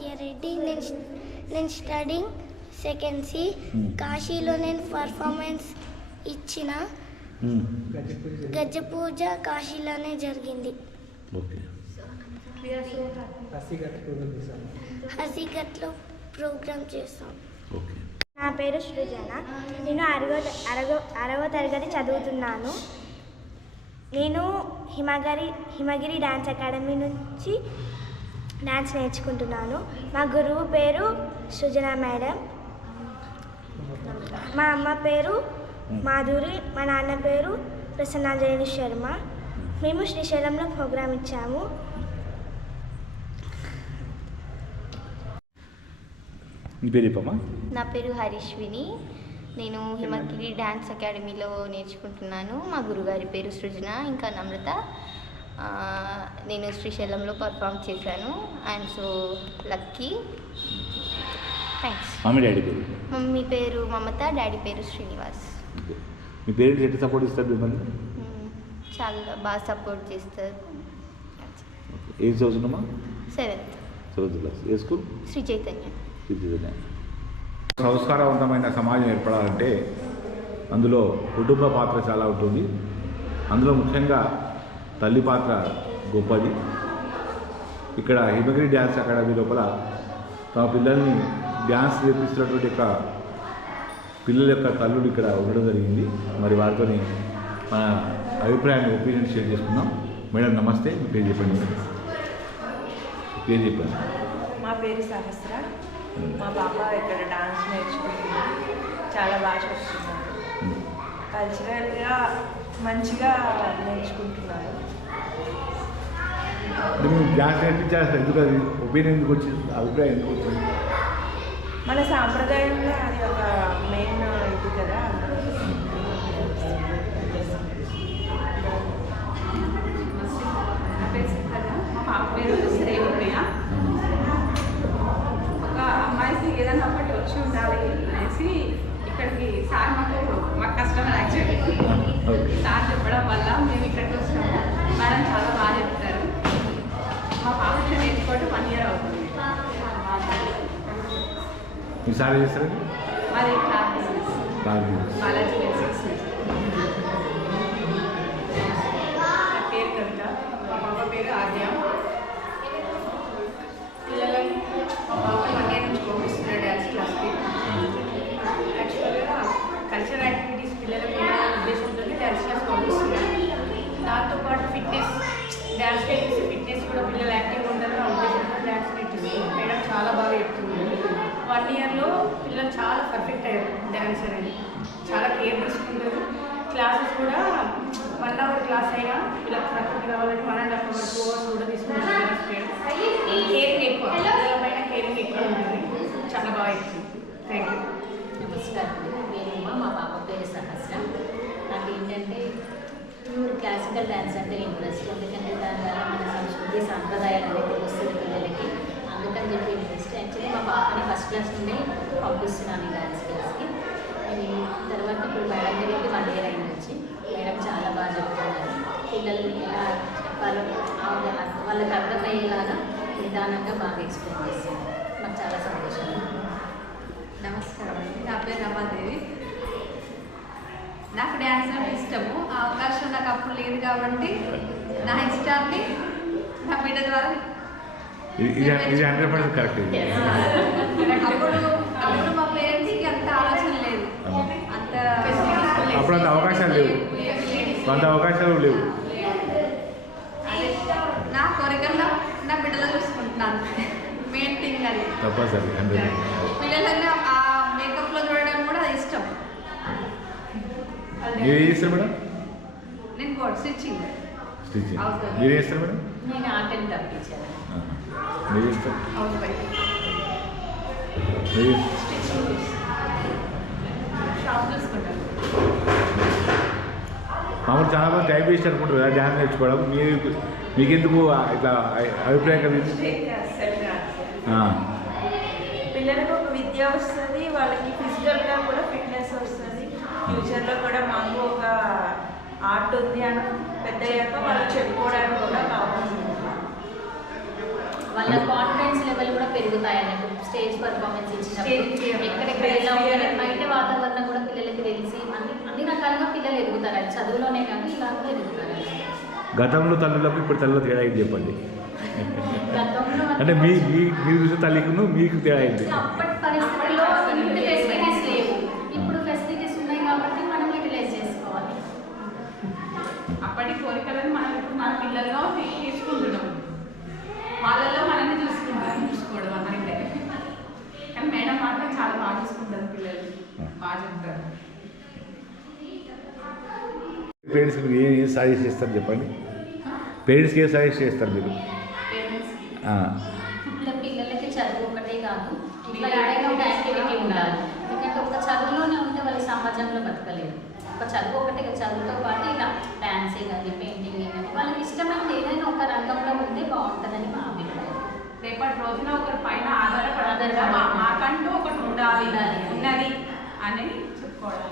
సత్యారెడ్డి నేను నేను studying second C కాశీలో నేను పర్ఫార్మెన్స్ ఇచ్చిన. మ్మ్. గజ్జ పూజ కాశీలోనే జరిగింది. హసీగట్లో ప్రోగ్రామ్ చేస్తాం. ఓకే. నా పేరు సృజన. నేను అరగో అరగో అరవ తరగతి చదువుతున్నాను. నేను హిమగిరి హిమగిరి డ్యాన్స్ అకాడమీ నుంచి డ్యాన్స్ నేర్చుకుంటున్నాను. మా గురువు పేరు సృజన మేడం. మా అమ్మ పేరు మాధురి మా నాన్న పేరు ప్రసన్నాంజలి శర్మ. మేము శ్రీశైలంలో ప్రోగ్రామ్ ఇచ్చాము. నీ పేరు చెప్పమ్మా? నా పేరు హరీష్విని. నేను హిమగిరి డ్యాన్స్ అకాడమీలో నేర్చుకుంటున్నాను. మా గురుగారి పేరు సృజన ఇంకా నమ్రత. నేను శ్రీశైలంలో పర్ఫామ్ చేశాను. I'm so lucky thanks mummy daddy పేరు? మమ్మీ పేరు మమత డాడీ పేరు శ్రీనివాస్. మీ పేరెంట్స్ ఎట్లా సపోర్ట్ ఇస్తారు మిమ్మల్ని? మ్మ్. చాలా బాగా సపోర్ట్ చేస్తారు. ఏం చదువుతున్నామా సెవెంత్ చదువుతు క్లాస్ ఏ స్కూల్ శ్రీ చైతన్య. శ్రీచైతన్య సంస్కారవంతమైన సమాజం ఏర్పడాలంటే అందులో కుటుంబ పాత్ర చాలా ఉంటుంది. అందులో ముఖ్యంగా తల్లి పాత్ర గొప్పది. ఇక్కడ హిమగిరి డ్యాన్స్ అకాడమీ లోపల తమ పిల్లల్ని డ్యాన్స్ నేర్పిస్తున్నటువంటి యొక్క పిల్లల యొక్క తల్లులు ఇక్కడ ఉండడం జరిగింది. మరి వారితో మన అభిప్రాయాన్ని ఒపీనియన్ షేర్ చేసుకుందాం. మేడం నమస్తే. మీ పేరు చెప్పండి. పేరు చెప్పండి. మా పేరు సహస్ర. మా పాప ఇక్కడ డాన్స్ నేర్చుకుంటుంది. చాలా బాగా చేస్తున్నారు ఉమ్. కల్చరల్గా మంచిగా నేర్చుకుంటున్నారు. డ్యాన్స్ నేర్పించాల్సిన ఎందుకు అది? ఒపీనియన్ ఎందుకు వచ్చింది? అభిప్రాయం ఎందుకు వచ్చింది? మన సాంప్రదాయంలో అది ఒక మెయిన్ ఇది కదా. ఒక అమ్మాయికి ఏదైనా ఒకటి వచ్చి ఉండాలి అనేసి ఇక్కడికి సార్ సార్ చెప్పడం వల్ల మేము ఇక్కడికి వచ్చాము మేడం చాలా బాగా చెప్తారు. మా పాప ఇక్కడ నేర్చుకోవడం వన్ ఇయర్ అవుతుంది. మీ సార్ బిజినెస్ బాగా బాలాజీ పేరు కవిత. మా పాప పేరు ఆద్య. దాంతోపాటు ఫిట్నెస్ డ్యాన్స్ నేర్పిస్తే ఫిట్నెస్ కూడా పిల్లలు యాక్టివ్గా ఉండాలనే ఉద్దేశంతో డ్యాన్స్ నేర్పిస్తుంది మేడం చాలా బాగా చెప్తుంది. వన్ ఇయర్లో పిల్లలు చాలా పర్ఫెక్ట్ అయ్యారు డ్యాన్స్ అనేది. చాలా కేర్ తీసుకుంటారు క్లాసెస్ కూడా వన్ అవర్ క్లాస్ అయినా పిల్లలకు పర్ఫెక్ట్ కావాలంటే one and half hour two hours కూడా తీసుకుంటారు కేరింగ్ ఎక్కువ. పిల్లలపైన కేరింగ్ ఎక్కువ ఉంటుంది. చాలా బాగా చెప్తుంది. థ్యాంక్ యూ నమస్కారం నేను మా పాప పేరు సహస్ర. నాకు ఏంటంటే ప్యూర్ క్లాసికల్ డ్యాన్స్ అంటే ఇంట్రెస్ట్ ఎందుకంటే దాని ద్వారా మన సంస్కృతి సాంప్రదాయాలు అనేది తెలుస్తుంది పిల్లలకి. అందుకని చెప్పి ఇంట్రెస్ట్ యాక్చువల్లీ మా పాపని ఫస్ట్ క్లాస్ నుండి పంపిస్తున్నాను ఈ డ్యాన్స్ క్లాస్కి తర్వాత ఇప్పుడు మేడం దగ్గరికి వన్ ఇయర్ అయింది వచ్చి. మేడం చాలా బాగా చెప్తున్నారు. పిల్లల్ని ఎలా చెప్పాలో వాళ్ళకి అర్థమయ్యేలాగా నిదానంగా బాగా ఎక్స్ప్లెయిన్ చేస్తారు మాకు చాలా సంతోషం. నమస్కారం అండి. నా పేరు రమాదేవి. నాకు డ్యాన్స్ అంటే ఇష్టము. ఆ అప్పుడు లేదు కాబట్టి నా ఇష్టాన్ని నా బిడ్డ ద్వారా ఇది ఇది ఇది హండ్రెడ్ పర్సెంట్ కరెక్ట్ ఇది. అప్పుడు అప్పుడు మా పేరెంట్స్కి అంత ఆలోచన లేదు. అంత అప్పుడు అంత అవకాశాలు లేవు. అంత అవకాశాలు లేవు. నా కోరికల్లో నా బిడ్డలో చూసుకుంటున్నాను. మెయిన్ థింగ్ అది. పిల్లలన్నా ఆ మేకప్లో చూడడం కూడా ఇష్టం. మీరు ఏం చేస్తారు మేడం? నేను బోర్డ్ స్టిచ్చింగ్. స్టిచ్చింగ్. అవును. మీరు ఏం చేస్తారు మేడం? నేను ఆర్ట్ అండ్ క్రాఫ్ట్ టీచర్. ఆహా. మీరు చేస్తారు? హౌస్ వైఫ్ మీరు స్టిచ్చింగ్ షాప్ చూసుకుంటాను మామూలు చాలా మంది టైం వేస్ట్ అనుకుంటారు కదా డ్యాన్స్ నేర్చుకోవడం. మీరు మీకెందుకు ఇట్లా అభిప్రాయం కలిగింది. పిల్లలకు ఒక విద్య వస్తుంది వాళ్ళకి ఫిజికల్గా కూడా ఫిట్నెస్ వస్తుంది. ఫ్యూచర్లో కూడా మాకు ఒక ఆర్ట్ ఉంది అని పెద్ద అయ్యాక వాళ్ళు చెప్పుకోవడానికి కూడా బాగుంటుంది వాళ్ళ కాన్ఫిడెన్స్ లెవెల్ కూడా పెరుగుతాయి అన్నట్టు స్టేజ్ పర్ఫార్మెన్స్ ఇచ్చినప్పుడు. ఎక్కడెక్కడ ఎలా ఉండాలి. బయట వాతావరణం కూడా పిల్లలకి తెలిసి అన్ని అన్ని రకాలుగా పిల్లలు ఎదుగుతారు. అది చదువులోనే కాదు ఇలా కూడా ఎదుగుతారు. గతంలో తల్లులకు ఇప్పుడు తల్లిలో తేడా చెప్పండి? గతంలో అంటే మీ మీ మీరు చూసే తల్లికును మీకు తేడా ఏంటి అప్పటి పరిస్థితుల్లో ఇంత ఫెసిలిటీస్ లేవు ఇప్పుడు ఫెసిలిటీస్ ఉన్నాయి కాబట్టి మనం యూటిలైజ్ చేసుకోవాలి అప్పటి కోరికలను మనం ఇప్పుడు మన పిల్లల్లో తీ- తీసుకుంటున్నాం వాళ్ళల్లో మనల్ని చూసుకుంటాం చూసుకోవడం అంటే కానీ మేడం మాత్రం చాలా బాగా చూసుకుంటారు పిల్లలు బాగా చెప్తారు పేరెంట్స్కి మీరు ఏం ఏం సజెస్ట్ చేస్తారు చెప్పండి? పేరెంట్స్కి ఏం సజెస్ట్ చేస్తారు మీరు? పిల్లలకి చదువు ఒకటే కాదు ఇట్లా ఏదైనా ఒక యాక్టివిటీ ఉండాలి. ఎందుకంటే ఒక చదువులోనే ఉంటే వాళ్ళు సమాజంలో బతకలేరు ఒక చదువు ఒకటే కాదు, చదువుతో పాటు ఇలా కానీ పెయింటింగ్ కానీ వాళ్ళకి ఇష్టమైనది ఏదైనా ఒక రంగంలో ఉంటే బాగుంటుందని మా అభిప్రాయం. రేపటి రోజున ఒకరి పైన మాకంటూ ఒకటి ఉండాలి ఉండాలి. ఉన్నది అని చెప్పుకోవడం